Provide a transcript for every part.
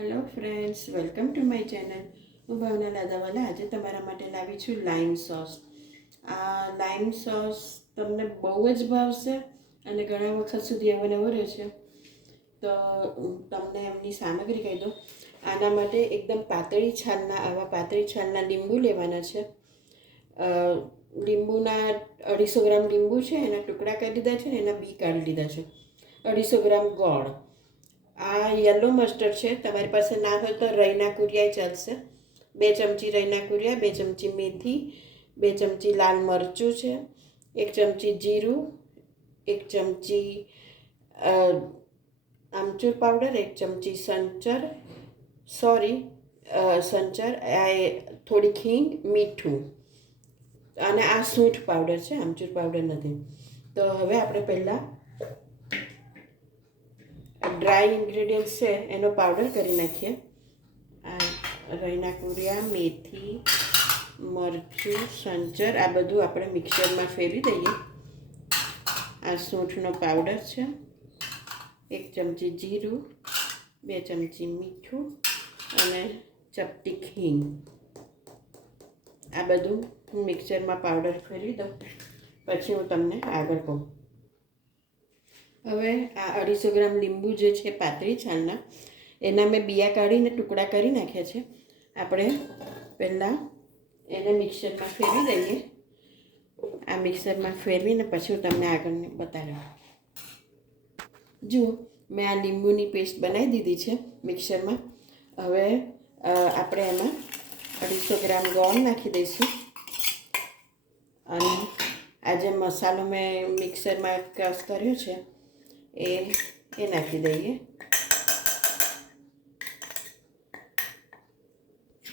Hello friends, welcome to my channel. હું ભાવના દાદાવાલા આજે તમારા માટે લાવી છું લાઈમ સોસ. આ લાઈમ સોસ તમને બહુ જ ભાવશે અને ઘણા વખત સુધી એવો ને એવો રહેશે. તો તમને એમની સામગ્રી કહી દઉં. આના માટે એકદમ પાતળી છાલના લીંબુ લેવાના છે. લીંબુના 250 ગ્રામ લીંબુ છે, એના ટુકડા કરી દીધા છે ને એના બી કાઢી લીધા છે. 250 ગ્રામ ગોળ. આ યલો મસ્ટર્ડ છે, તમારી પાસે ના હોય તો રઈના કુરિયાય ચાલશે. 2 ચમચી રઈના કુરિયા, 2 ચમચી મેથી, 2 ચમચી લાલ મરચું છે, 1 ચમચી જીરું, 1 ચમચી આમચૂર પાવડર, 1 ચમચી સંચર, થોડી હિંગ, મીઠું અને આ સૂંઠ પાવડર છે, આમચૂર પાવડર નથી. તો હવે આપણે પહેલાં ડ્રાય ઇન્ગ્રેડિયન્ટ્સ છે એનો પાવડર કરી નાખીએ. આ રઈના કુરિયા, મેથી, મરચું, સંચર આ બધું આપણે મિક્સરમાં ફેરવી દઈએ. આ સૂંઠનો પાવડર છે, 1 ચમચી જીરું, 2 ચમચી મીઠું અને ચપટી હિંગ. આ બધું હું મિક્સરમાં પાવડર ફેરવી દઉં, પછી હું તમને આગળ કહું. હવે આ 250 ગ્રામ લીંબુ જે છે પાતળી છાલના, એના મેં બિયા કાઢીને ટુકડા કરી નાખ્યા છે. આપણે પહેલાં એને મિક્સરમાં ફેરવી દઈએ. આ મિક્સરમાં ફેરવીને પછી હું તમને આગળ બતાડું. જુઓ, મેં આ લીંબુની પેસ્ટ બનાવી દીધી છે મિક્સરમાં. હવે આપણે એમાં 250 ગ્રામ ગોળ નાખી દઈશું અને આ જે મસાલો મેં મિક્સરમાં ક્રશ કર્યો છે એ નાખી દઈએ.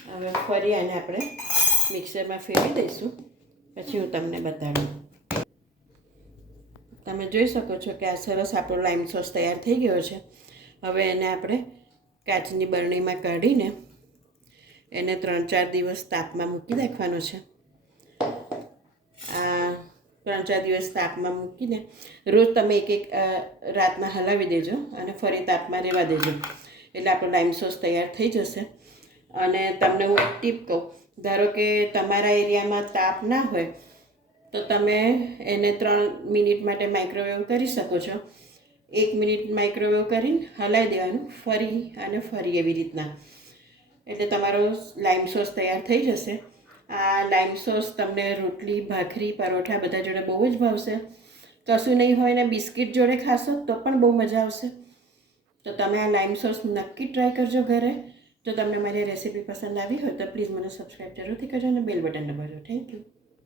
હવે ફરી આને આપણે મિક્સરમાં ફેરવી દઈશું, પછી હું તમને બતાડું. તમે જોઈ શકો છો કે આ સરસ આપણો લાઈમ સોસ તૈયાર થઈ ગયો છે. હવે એને આપણે કાચની બરણીમાં કાઢીને એને 3-4 દિવસ તાપમાં મૂકી રાખવાનો છે. આ 3-4 દિવસ તાપમાં મૂકીને રોજ તમે એક રાતના હલાવી દેજો અને ફરી તાપમાં રહેવા દેજો, એટલે આપણો લાઈમ સોસ તૈયાર થઈ જશે. અને તમને હું એક ટીપ કહું, ધારો કે તમારા એરિયામાં તાપ ના હોય તો તમે એને 3 મિનિટ માટે માઇક્રોવેવ કરી શકો છો. 1 મિનિટ માઇક્રોવેવ કરીને હલાવી દેવાનું, ફરી એવી રીતના, એટલે તમારો લાઈમ સોસ તૈયાર થઈ જશે. આ લાઈમ સોસ તમને રોટલી, ભાખરી, પરોઠા બધા જોડે બહુ જ ભાવશે. કશું નહીં હોય ને બિસ્કિટ જોડે ખાશો તો પણ બહુ મજા આવશે. તો તમે આ લાઈમ સોસ નક્કી ટ્રાય કરજો ઘરે. જો તમને મારી રેસીપી પસંદ આવી હોય તો પ્લીઝ મને સબસ્ક્રાઈબ જરૂરથી કરજો અને બેલ બટન દબાવજો. Thank you.